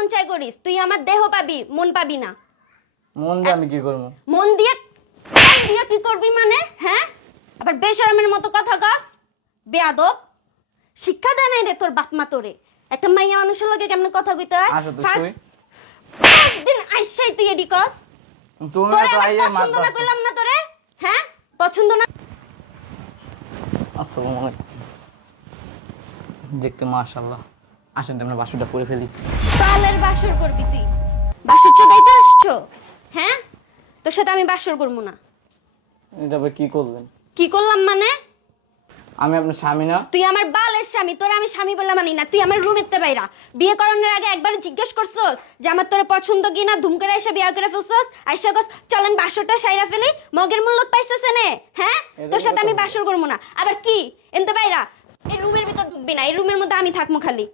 মন চাই করিস, তুই আমার দেহ পাবি, মন পাবি না। মন দিয়ে আমি কি করবো? মন দিয়ে কি করবি মানে? হ্যাঁ, আবার বেশরমের মতো কথা কস। বেয়াদব, শিক্ষা দেয় নাই রে তোর বাপ মা তোরে। একটা মাইয়া মানুষের লগে কেমনে কথা কইতে হয়? আসো তো শুই। দিন আইসাই তুই এডি কস। তুমি তোরে তো আমি আইয়ে পছন্দ না করলাম না তোরে। হ্যাঁ, পছন্দ না। আসসালামু আলাইকুম। দেখতে মাশাআল্লাহ। আসেন আমরা বাসুটা করে ফেলি। কালের বাসর করবি তুই? বাসর চোদাইতে আসছো? হ্যাঁ, তোর সাথে আমি বাসর করবো না। এটা আবার কি করলেন? কি করলাম মানে? আমি আপনার স্বামী না? তুই আমার বালের স্বামী, তোরে আমি স্বামী বলে মানি না। তুই আমার রুমের তে বাইরা। বিয়ে করানোর আগে একবার জিজ্ঞেস করছস যে আমার তোরে পছন্দ কিনা? ধুম করে এসে বিয়ে করে ফেলছস। আইসা কস চলেন বাসরটা সাইরা ফেলি। মগের মূল্য পাইছস এনে? হ্যাঁ, তোর সাথে আমি বাসর করবো না। আবার কি এনতে বাইরা? এই রুমের ভিতর ঢুকবি না, এই রুমের মধ্যে আমি থাকবো খালি।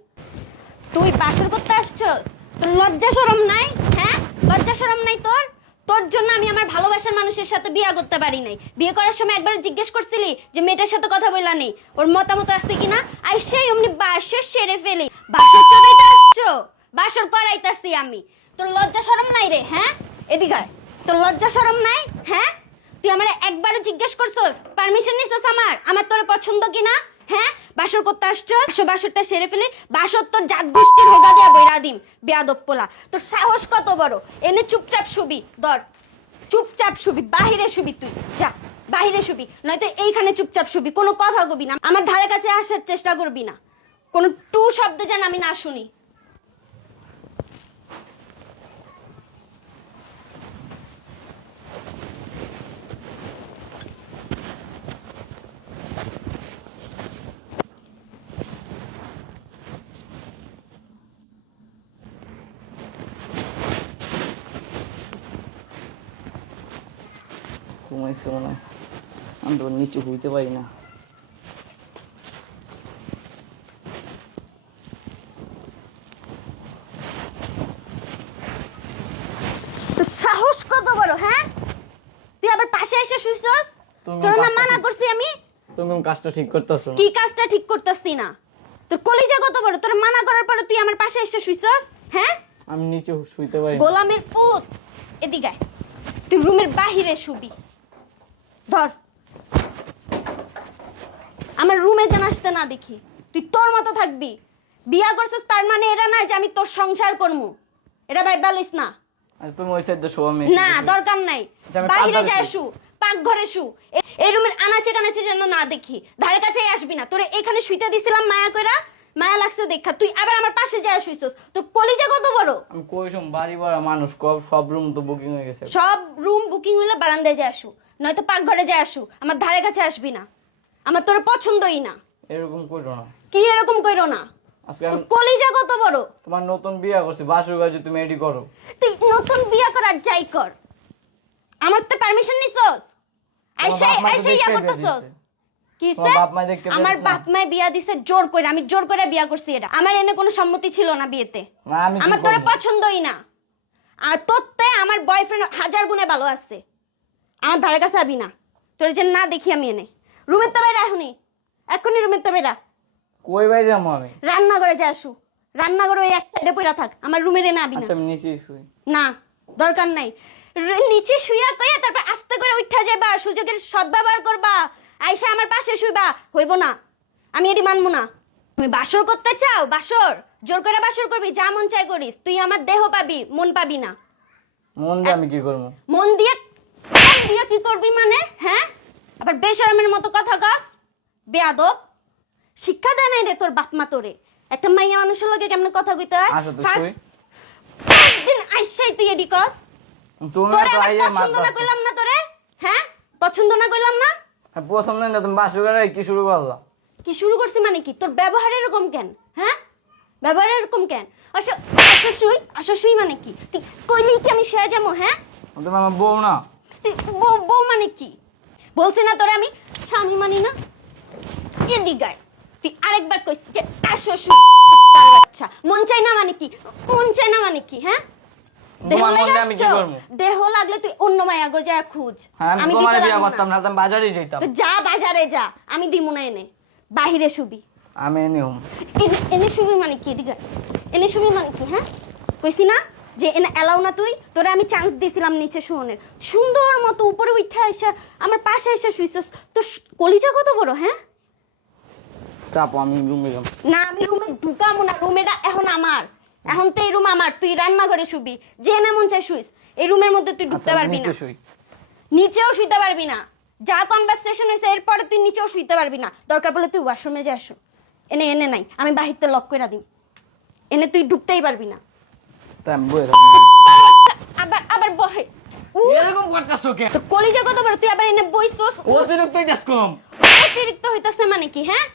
তুই বাসর করতে আসছস? তোর লজ্জা শরম নাই? হ্যাঁ, লজ্জা শরম নাই তোর? তোর জন্য আমি আমার ভালোবাসার মানুষের সাথে বিয়ে করতে পারি নাই। বিয়ে করার সময় একবার জিজ্ঞেস করছিলি যে মেয়েটার সাথে কথা বললা নেই, ওর মতামত আছে কিনা? আই সেই অমনি বাসর সেরে ফেলি। বাসর চড়াইতে আসছো? বাসর করাইতাছি আমি। তোর লজ্জা শরম নাই রে? হ্যাঁ, এদিকে আয়। তোর লজ্জা শরম নাই? হ্যাঁ, তুই আমারে একবারও জিজ্ঞেস করছস, পারমিশন নিছস আমার তোরে পছন্দ কিনা? হ্যাঁ, বাসর করতে আসছস, বাসরটা সেরে ফেলি। বাসর তোর জাত গোষ্ঠীর হোগা দিয়া বইরা দিম। বেয়াদব পোলা, তোর সাহস কত বড়? এনে চুপচাপ শুবি। ধর, চুপচাপ শুবি, বাহিরে শুবি। তুই যা বাহিরে শুবি, নয়তো এইখানে চুপচাপ শুবি। কোনো কথা কবি না, আমার ধারে কাছে আসার চেষ্টা করবি না। কোনো টু শব্দ যেন আমি না শুনি। ঘুমাইছিল না, আমি তো নিচে হইতে পারি না। তোর সাহস কত বড়? হ্যাঁ, তুই আবার পাশে এসে শুইছস? তোর না মানা করছি আমি? তুমি কাজটা ঠিক করতেছো? কি কাজটা ঠিক করতেছি না? তোর কলিজা কত বড়? তোর মানা করার পরে তুই আমার পাশে এসে শুইছস? হ্যাঁ, আমি নিচে শুইতে পারি না। গোলামের পুত, এদিকে আয়। তুই রুমের বাহিরে শুবি। ধর, আমার রুমে যেন আসতে না দেখি। তুই তোর মতো থাকবি। বিয়া করছিস তার মানে এটা না যে আমি তোর সংসার করবো। এটা ভাই বলিস না। আচ্ছা তুমি ওই সাইডে শো, আমি না, দরকার নাই। বাইরে যায় শু, পাক ঘরে শু। এই রুমের আনাচে কানাচে যেন না দেখি। ধারে কাছেই আসবি না। তোরে এখানে শুইতে দিছিলাম মায়া কইরা, মায়া লাগছে দেখা তুই আবার আমার পাশে যায় শুইছস। তোর কলিজা কত বড়? আমি কইছম বাড়ি ভাড়া মানুষ সব রুম তো বুকিং হয়ে গেছে। সব রুম বুকিং হইলে বারান্দায় যায় আসু, নয়তো পাক ঘরে যায় আসু। আমার ধারে কাছে আসবি না, আমার তোর পছন্দই না। এরকম কইরো না। কি এরকম কইরো না? আজকে আমি কলিজা কত বড়? তোমার নতুন বিয়ে করছি, বাসুর কাছে তুমি এডি করো। তুই নতুন বিয়া করার যাই কর, আমার তো পারমিশন নিছস? আইসা ইয়া করতেছস? কিসে? আমার বাপ মা বিয়া দিছে জোর করে। আমি জোর করে বিয়া করছি। এটা আমার এনে কোনো সম্মতি ছিল না বিয়েতে। আমার তোর পছন্দই না। আর তোরতে আমার বয়ফ্রেন্ড হাজার গুণে ভালো আছে। আমার ধারে কাছে আবি না, তোর যে না দেখি আমি এনে। রুমের তো বাইরে এখনই রুমের তো বাইরা। কই বাইরে যাবো আমি? রান্নাঘরে যা আসু। রান্নাঘরে ওই এক সাইডে পইরা থাক, আমার রুমের এনে আবি না। আচ্ছা আমি নিচেই শুই। না, দরকার নাই। নিচে শুইয়া কইয়া তারপর আস্তে করে উঠা যাবা, সুযোগের সদ্ব্যবহার করবা। আইসা আমার পাশে শুইবা, হইব না। আমি এটি মানবো না। তুমি বাসর করতে চাও? বাসর জোর করে বাসর করবি, যা মন চাই করিস। তুই আমার দেহ পাবি, মন পাবি না। মন দিয়ে আমি কি করবো? মন দিয়ে কি করবি মানে? হ্যাঁ, আবার বেশরমের মতো কথা কস। বেয়াদব, শিক্ষা দেয় নাই রে তোর বাপ মা তোরে। একটা মাইয়া মানুষের লগে কেমনে কথা কইতে হয়? আসো তো শুই। দিন আইসাই তুই এডি কস। তুমি তোরে তো আমি আইয়ে পছন্দ না কইলাম না তোরে? হ্যাঁ, পছন্দ না কইলাম না? প্রথম দিন তুমি বাসুর কাছে কি শুরু করলা? কি শুরু করছি মানে কি? তোর ব্যবহার এরকম কেন? হ্যাঁ, ব্যবহার এরকম কেন? আসো শুই মানে কি? তুই কইলেই কি আমি শুয়ে যাবো? হ্যাঁ, তুমি আমার বউ না? তুই বউ মানে কি? বলছি না তোরে আমি স্বামী মানি না? এদিকে তুই আরেকবার কইস যে আসো শুই। আচ্ছা, মন চাই না মানে কি? মন চাই না মানে কি? হ্যাঁ, দেহ লাগলে তুই অন্য মায়া গো যা খুঁজ। আমি তোমার বিয়ে করতাম না, আমি বাজারে যাইতাম। যা বাজারে যা, আমি দিমু না এনে। বাহিরে শুবি। আমি এনে এনে শুবি মানে কি? এদিকে এনে শুবি মানে কি? হ্যাঁ, কইছি না যে এনে এলাও না তুই, তোরে আমি চান্স দিয়েছিলাম নিচে শোনের, সুন্দর মতো উপরে উঠে এসে আমার পাশে এসে শুইছস। তোর কলিজা কত বড়, হ্যাঁ? চাপো, আমি রুমে যাবো। না আমি রুমে ঢুকামো না, রুমেটা এখন আমার, এখন তো এই রুম আমার, তুই রান্না করে শুবি, যে না মন চাই শুইস, এই রুমের মধ্যে তুই ঢুকতে পারবি না, নিচেও শুইতে পারবি না, যা কনভারসেশন হয়েছে এরপরে তুই নিচেও শুইতে পারবি না, দরকার পড়লে তুই ওয়াশরুমে যা আসো, এনে এনে নাই আমি বাহিরতে লক করে দিই, এনে তুই ঢুকতেই পারবি না। তাই আমি বয়ে থাকবো। আবার আবার বহে এরকম করতেছো কেন? তোর কলিজা কত বড়, তুই আবার এনে বইছস, অতিরিক্ত ইটাস কম। অতিরিক্ত হইতাছে মানে কি, হ্যাঁ?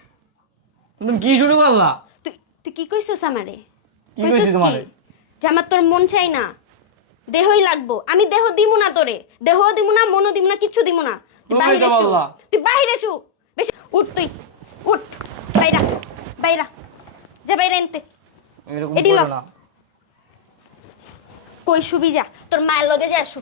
তুমি কি শুরু করলা? তুই তুই কি কইছস আমারে? কি কইছি তোমারে? যে আমার তোর মন চাই না, দেহই লাগবো, আমি দেহ দিমু না তোরে, দেহ দিমু না, মনও দিমু না, কিচ্ছু দিমু না, তুই তুমি বাইরে তো শু, বললা। তুই বাইরে শু, বেশি উঠ, তুই উঠ, বাইরা বাইরা যা, বাইরে এনতে, এরকম এডি করো ল। না। কই শুবি যা, তোর মায়ের লগে যা আসু,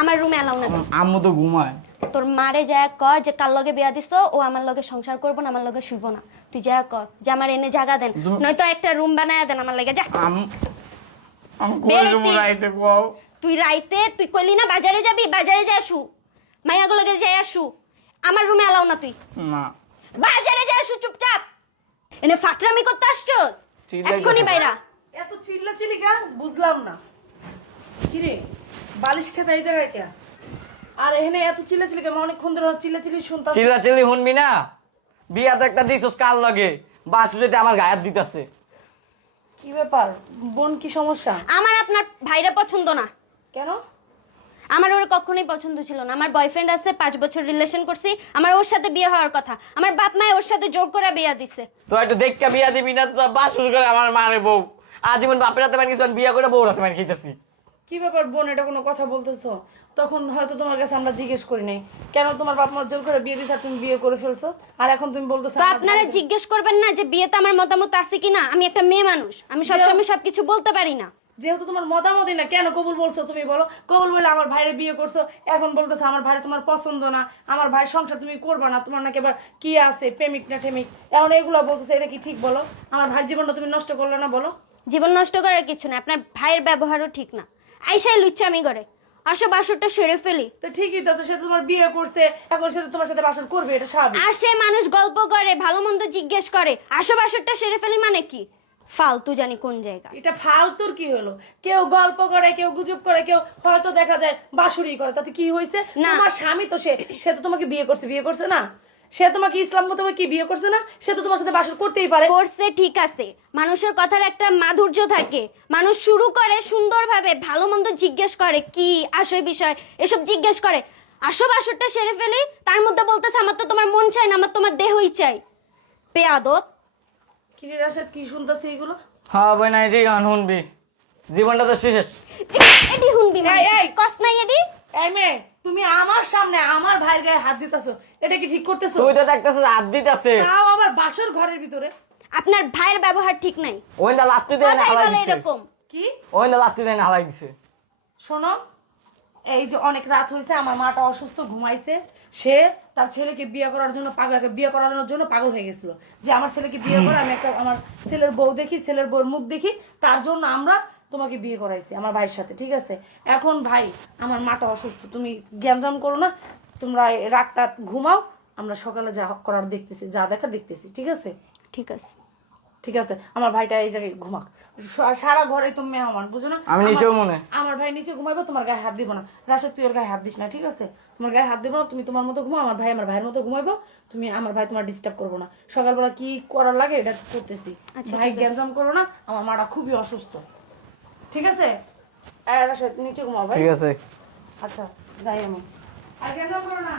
আমার রুমে এলাও না। আমার আম্মু তো ঘুমায়। তোর মারে যা কয় যে কার লগে বিয়া দিছো, ও আমার লগে সংসার করবো না, আমার লগে শুইবো না, তুই যা কয় যে আমার এনে জায়গা দেন, নয়তো একটা রুম বানায় দেন আমার লাগে, যা। আমি বের কই হইতি। রাইতে কও। তুই রাইতে তুই কইলি না বাজারে যাবি, বাজারে যা আসু, মাইয়াগুলো লগে যাই আসু, আমার রুমে এলাও না, তুই না। বাজারে যা আসু চুপচাপ, এনে ফাকরামি করতে আসছস, চিল্লাই এক্ষুনি গেছে। বাইরা। এত চিল্লা চিলি কেন বুঝলাম না। কিরে বালিশ খেতে এই জায়গায় কে? আর এখানে এত চিল্লা চিলি কেন? অনেকক্ষণ ধরে চিল্লা চিলি শুনতাম। চিল্লা চিল্লি শুনবি না? বিয়া তো একটা দিছস কাল লাগে, বাসুরিতে আমার গায়ে হাত দিতেছে। কি ব্যাপার বোন, কি সমস্যা? আমার আপনার ভাইরা পছন্দ না, কেন? আমার ওর কখনোই পছন্দ ছিল না, আমার বয়ফ্রেন্ড আছে, 5 বছর রিলেশন করছি, আমার ওর সাথে বিয়ে হওয়ার কথা, আমার বাপ মায়ে ওর সাথে জোর করে বিয়ে দিছে। তো একটু দেখা বিয়া দিবি না? তো বাসুর করে আমার মারে বউ, আজীবন বাপের হাতে মার কিছু বিয়া করে বউর হাতে মার খেতেছি। কি ব্যাপার বোন, এটা কোনো কথা বলতেছো? তখন হয়তো তোমার কাছে আমরা জিজ্ঞেস করি নাই কেন তোমার বাপ মা জোর করে বিয়ে দিছে আর তুমি বিয়ে করে ফেলছো, আর এখন তুমি বলতেছো তো আপনারা জিজ্ঞেস করবেন না যে বিয়েতে আমার মতামত আছে কিনা? আমি একটা মেয়ে মানুষ, আমি সবসময় সবকিছু বলতে পারি না। যেহেতু তোমার মতামতই না, কেন কবুল বলছো? তুমি বলো কবুল বলে আমার ভাইরে বিয়ে করছো, এখন বলতেছো আমার ভাই তোমার পছন্দ না, আমার ভাই সংসার তুমি করবা না, তোমার নাকি এবার কি আছে প্রেমিক না ঠেমিক, এখন এগুলো বলতেছো, এটা কি ঠিক? বলো, আমার ভাইয়ের জীবনটা তুমি নষ্ট করলে না? বলো। জীবন নষ্ট করার কিছু না, আপনার ভাইয়ের ব্যবহারও ঠিক না, আইসাই লুচ্চামি করে, আসো বাসরটা সেরে ফেলি। তো ঠিকই তো আছে, সে তো তোমার বিয়ে করছে, এখন সে তো তোমার সাথে বাসর করবে, এটা স্বাভাবিক। আসে মানুষ গল্প করে, ভালো মন্দ জিজ্ঞেস করে, আসো বাসরটা সেরে ফেলি মানে কি? ফালতু জানি কোন জায়গা। এটা ফালতুর কি হলো? কেউ গল্প করে, কেউ গুজব করে, কেউ হয়তো দেখা যায় বাসুরি করে, তাতে কি হয়েছে? না। তোমার স্বামী তো সে তো তোমাকে বিয়ে করছে না? সে তোমাকে ইসলাম মতো কি বিয়ে করছে না? সে তো তোমার সাথে বাসর করতেই পারে। করছে ঠিক আছে, মানুষের কথার একটা মাধুর্য থাকে, মানুষ শুরু করে সুন্দরভাবে, ভালো মন্দ জিজ্ঞেস করে, কি আসল বিষয় এসব জিজ্ঞেস করে, আসো বাসরটা সেরে ফেলি, তার মধ্যে বলতেছে আমার তো তোমার মন চাই না, আমার তোমার দেহই চাই। বেয়াদব। কি রে রাশেদ, কি শুনতেছি এগুলো? হ্যাঁ ভাই, না এটি গান শুনবি, জীবনটা তো শেষ। এডি হুনবি মানে এই, এই। কস নাই এডি। এই মেয়ে, তুমি আমার সামনে আমার ভাইয়ের গায়ে হাত দিতেছো, এটা কি ঠিক করতেছো? তুই তো দেখতেছিস হাত দিতেছে, তাও আবার বাসর ঘরের ভিতরে। আপনার ভাইয়ের ব্যবহার ঠিক নাই, ওই না লাত্তি দেয় না কথাই হালাই বলে দিছে, এরকম। কি? ওই না লাত্তি দেয় না হালাই দিছে। শোনো, এই যে অনেক রাত হয়েছে, আমার মাটা অসুস্থ, ঘুমাইছে, সে তার ছেলেকে বিয়ে করার জন্য পাগল হয়ে গেছিল, যে আমার ছেলেকে বিয়ে করে আমি একটা আমার ছেলের বউ দেখি, ছেলের বউর মুখ দেখি, তার জন্য আমরা তোমাকে বিয়ে করাইছি আমার ভাইয়ের সাথে, ঠিক আছে? এখন ভাই আমার মাটা অসুস্থ, তুমি জ্ঞানজাম করো না, তোমরা এই রাতটা ঘুমাও, আমরা সকালে যা করার দেখতেছি, যা দেখার দেখতেছি, ঠিক আছে? ঠিক আছে। ঠিক আছে, আমার ভাইটা এই জায়গায় ঘুমাক, সারা ঘরে তুমি মেহমান, বুঝো না? আমি নিচেও মনে। আমার ভাই নিচে ঘুমাইবো, তোমার গায়ে হাত দিব না। রাশেদ, তুই ওর গায়ে হাত দিস না, ঠিক আছে? তোমার গায়ে হাত দিব না, তুমি তোমার মতো ঘুমাও, আমার ভাই আমার ভাইয়ের মতো ঘুমাইবো, তুমি আমার ভাই তোমার ডিস্টার্ব করবো না, সকালবেলা কি করার লাগে এটা করতেছি। আচ্ছা, ভাই ঠিক আছে। গ্যাঞ্জাম করো না, আমার মাটা খুবই অসুস্থ, ঠিক আছে? রাশেদ নিচে ঘুমাও ভাই। ঠিক আছে। আচ্ছা যাই আমি, আর গ্যাঞ্জাম করো না।